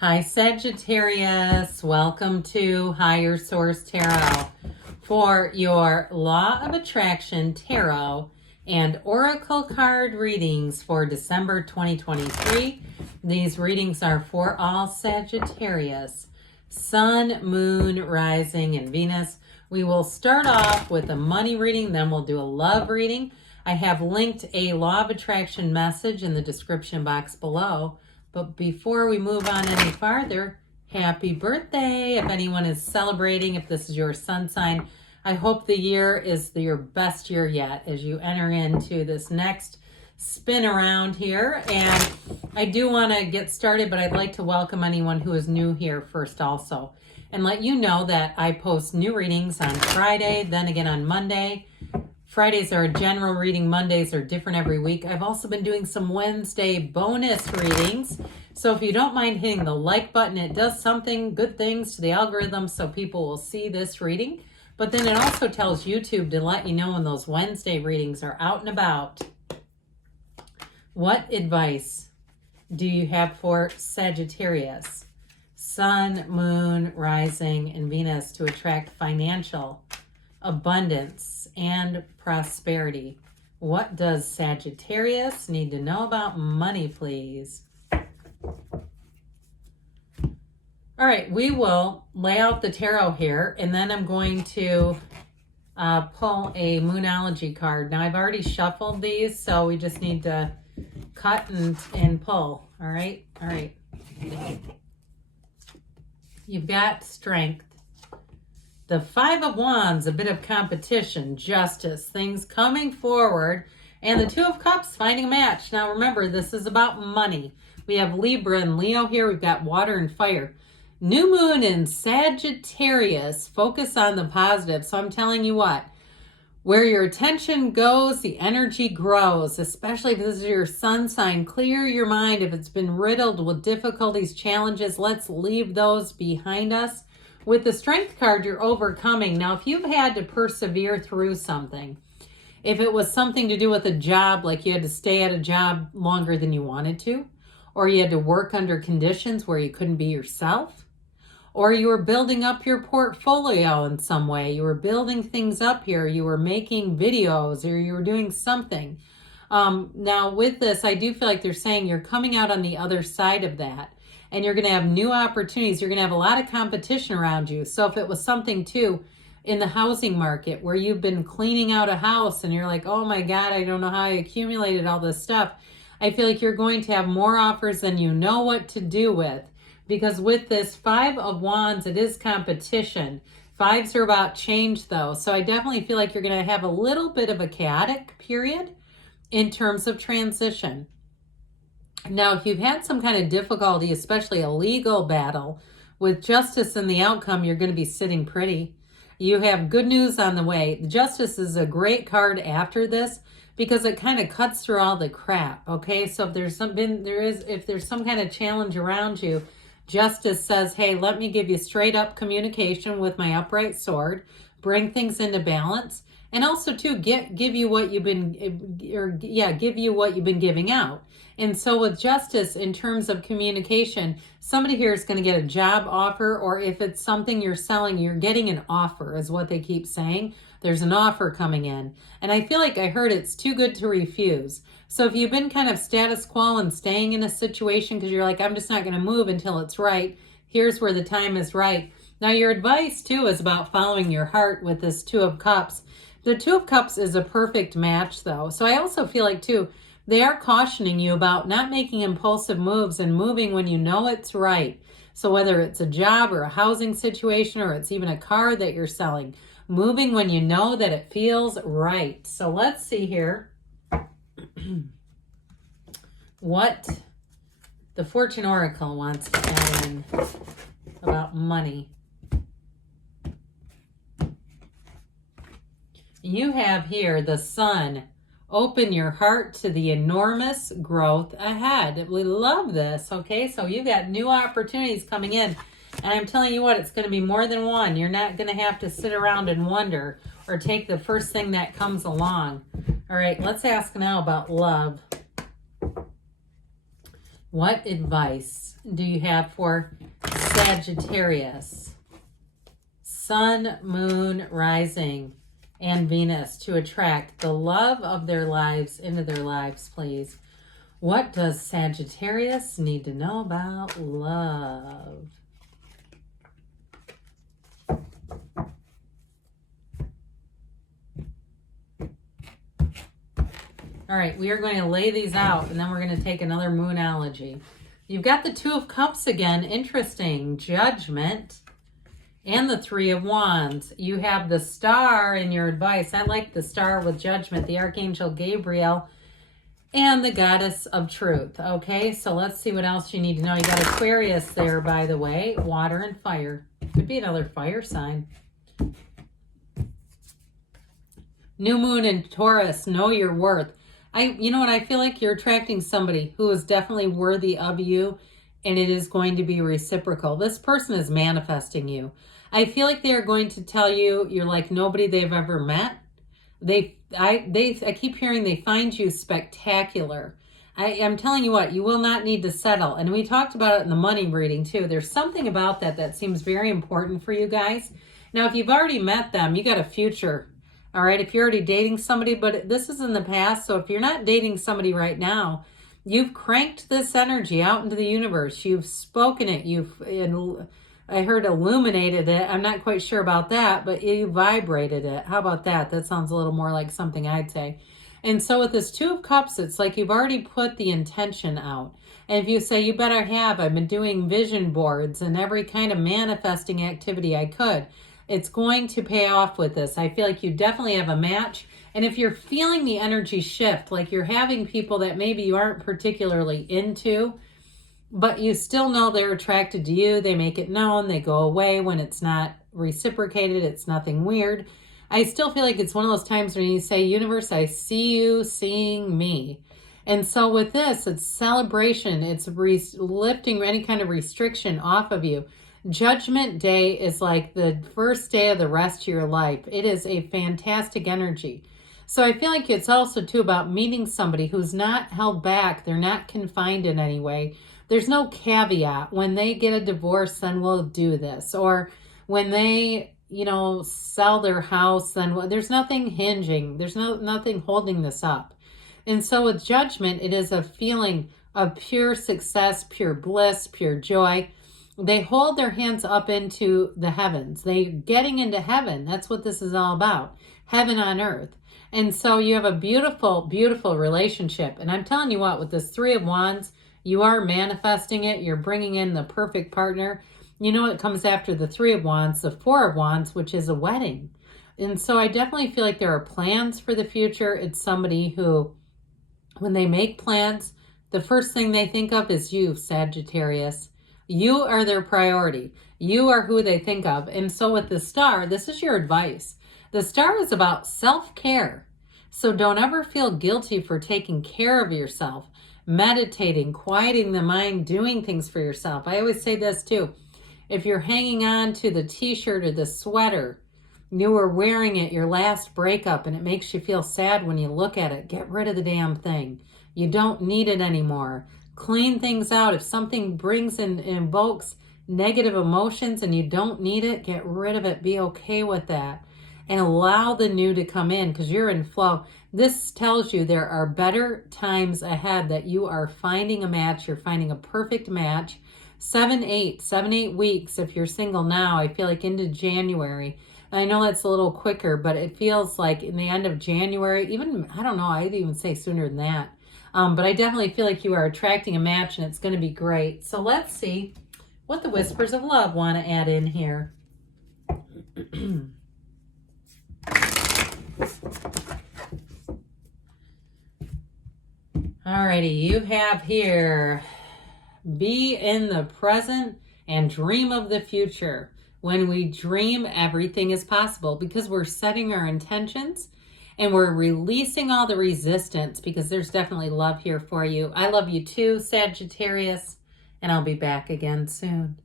Hi Sagittarius, welcome to Higher Source Tarot for your Law of Attraction Tarot and Oracle card readings for December 2023. These readings are for all Sagittarius, Sun, Moon, Rising, and Venus. We will start off with a money reading, then we'll do a love reading. I have linked a Law of Attraction message in the description box below. But before we move on any farther, happy birthday. If anyone is celebrating, if this is your sun sign, I hope the year is your best year yet as you enter into this next spin around here. And I do want to get started, but I'd like to welcome anyone who is new here first also. And let you know that I post new readings on Friday, then again on Monday. Fridays are a general reading. Mondays are different every week. I've also been doing some Wednesday bonus readings. So if you don't mind hitting the like button, it does something, good things to the algorithm so people will see this reading. But then it also tells YouTube to let you know when those Wednesday readings are out and about. What advice do you have for Sagittarius, Sun, Moon, Rising, and Venus to attract financial abundance and prosperity? What does Sagittarius need to know about money, please? All right, we will lay out the tarot here, and then I'm going to pull a Moonology card. Now, I've already shuffled these, so we just need to cut and pull. All right? All right. You've got Strength. The Five of Wands, a bit of competition, justice, things coming forward, and the Two of Cups, finding a match. Now remember, this is about money. We have Libra and Leo here. We've got water and fire. New moon in Sagittarius. Focus on the positive. So I'm telling you what, where your attention goes, the energy grows, especially if this is your sun sign. Clear your mind. If it's been riddled with difficulties, challenges, let's leave those behind us. With the Strength card, you're overcoming. Now, if you've had to persevere through something, if it was something to do with a job, like you had to stay at a job longer than you wanted to, or you had to work under conditions where you couldn't be yourself, or you were building up your portfolio in some way, you were building things up here, you were making videos, or you were doing something. Now, with this, I do feel like they're saying you're coming out on the other side of that. And you're going to have new opportunities. You're going to have a lot of competition around you. So if it was something too in the housing market where you've been cleaning out a house and you're like, oh my God, I don't know how I accumulated all this stuff. I feel like you're going to have more offers than you know what to do with. Because with this Five of Wands, it is competition. Fives are about change though. So I definitely feel like you're going to have a little bit of a chaotic period in terms of transition. Now, if you've had some kind of difficulty, especially a legal battle, with justice in the outcome, you're going to be sitting pretty. You have good news on the way. Justice is a great card after this because it kind of cuts through all the crap. Okay, so if there's some kind of challenge around you, Justice says, hey, let me give you straight up communication with my upright sword, bring things into balance, and also too give you what you've been giving out. And so with Justice, in terms of communication, somebody here is going to get a job offer, or if it's something you're selling, you're getting an offer is what they keep saying. There's an offer coming in. And I feel like I heard it's too good to refuse. So if you've been kind of status quo and staying in a situation because you're like, I'm just not going to move until it's right, here's where the time is right. Now your advice too is about following your heart with this Two of Cups. The Two of Cups is a perfect match though. So I also feel like too, they are cautioning you about not making impulsive moves and moving when you know it's right. So whether it's a job or a housing situation, or it's even a car that you're selling, moving when you know that it feels right. So let's see here what the Fortune Oracle wants to add in about money. You have here the Sun. Open your heart to the enormous growth ahead. We love this, okay? So you've got new opportunities coming in. And I'm telling you what, it's going to be more than one. You're not going to have to sit around and wonder or take the first thing that comes along. All right, let's ask now about love. What advice do you have for Sagittarius? Sun, Moon, Rising, and Venus to attract the love of their lives into their lives, please. What does Sagittarius need to know about love? All right, we are going to lay these out, and then we're going to take another moonology. You've got the Two of Cups again. Interesting. Judgment. And the Three of Wands. You have the Star in your advice. I like the Star with Judgment, the Archangel Gabriel, and the Goddess of Truth. Okay, so let's see what else you need to know. You got Aquarius there, by the way. Water and fire. Could be another fire sign. New Moon in Taurus. Know your worth. You know what? I feel like you're attracting somebody who is definitely worthy of you, and it is going to be reciprocal. This person is manifesting you. I feel like they're going to tell you you're like nobody they've ever met. I keep hearing they find you spectacular. I'm telling you what, you will not need to settle. And we talked about it in the money reading too. There's something about that seems very important for you guys. Now, if you've already met them, you got a future. All right, if you're already dating somebody, but this is in the past. So if you're not dating somebody right now, you've cranked this energy out into the universe. You've spoken it. I heard illuminated it. I'm not quite sure about that, but you vibrated it. How about that? That sounds a little more like something I'd say. And so with this Two of Cups, it's like you've already put the intention out. And if you say, you better have, I've been doing vision boards and every kind of manifesting activity I could. It's going to pay off with this. I feel like you definitely have a match. And if you're feeling the energy shift, like you're having people that maybe you aren't particularly into, but you still know they're attracted to you, they make it known, they go away when it's not reciprocated, it's nothing weird. I still feel like it's one of those times when you say, universe, I see you seeing me. And so with this, it's celebration. It's lifting any kind of restriction off of you. Judgment Day is like the first day of the rest of your life. It is a fantastic energy. So I feel like it's also too about meeting somebody who's not held back. They're not confined in any way. There's no caveat. When they get a divorce, then we'll do this. Or when they, sell their house, then there's nothing hinging. There's nothing holding this up. And so with Judgment, it is a feeling of pure success, pure bliss, pure joy. They hold their hands up into the heavens. They're getting into heaven. That's what this is all about. Heaven on earth. And so you have a beautiful, beautiful relationship. And I'm telling you what, with this Three of Wands, you are manifesting it. You're bringing in the perfect partner. You know what comes after the Three of Wands? The Four of Wands, which is a wedding. And so I definitely feel like there are plans for the future. It's somebody who, when they make plans, the first thing they think of is you, Sagittarius. You are their priority. You are who they think of. And so with the Star, this is your advice. The Star is about self-care. So don't ever feel guilty for taking care of yourself, meditating, quieting the mind, doing things for yourself. I always say this too. If you're hanging on to the t-shirt or the sweater, you were wearing it your last breakup and it makes you feel sad when you look at it, get rid of the damn thing. You don't need it anymore. Clean things out. If something brings and invokes negative emotions and you don't need it, get rid of it. Be okay with that. And allow the new to come in because you're in flow. This tells you there are better times ahead, that you are finding a match. You're finding a perfect match. 7-8 weeks if you're single now. I feel like into January. I know that's a little quicker, but it feels like in the end of January, even, I don't know, I'd even say sooner than that. But I definitely feel like you are attracting a match and it's going to be great. So let's see what the Whispers of Love want to add in here. Alrighty, you have here, be in the present and dream of the future. When we dream, everything is possible because we're setting our intentions and we're releasing all the resistance because there's definitely love here for you. I love you too, Sagittarius, and I'll be back again soon.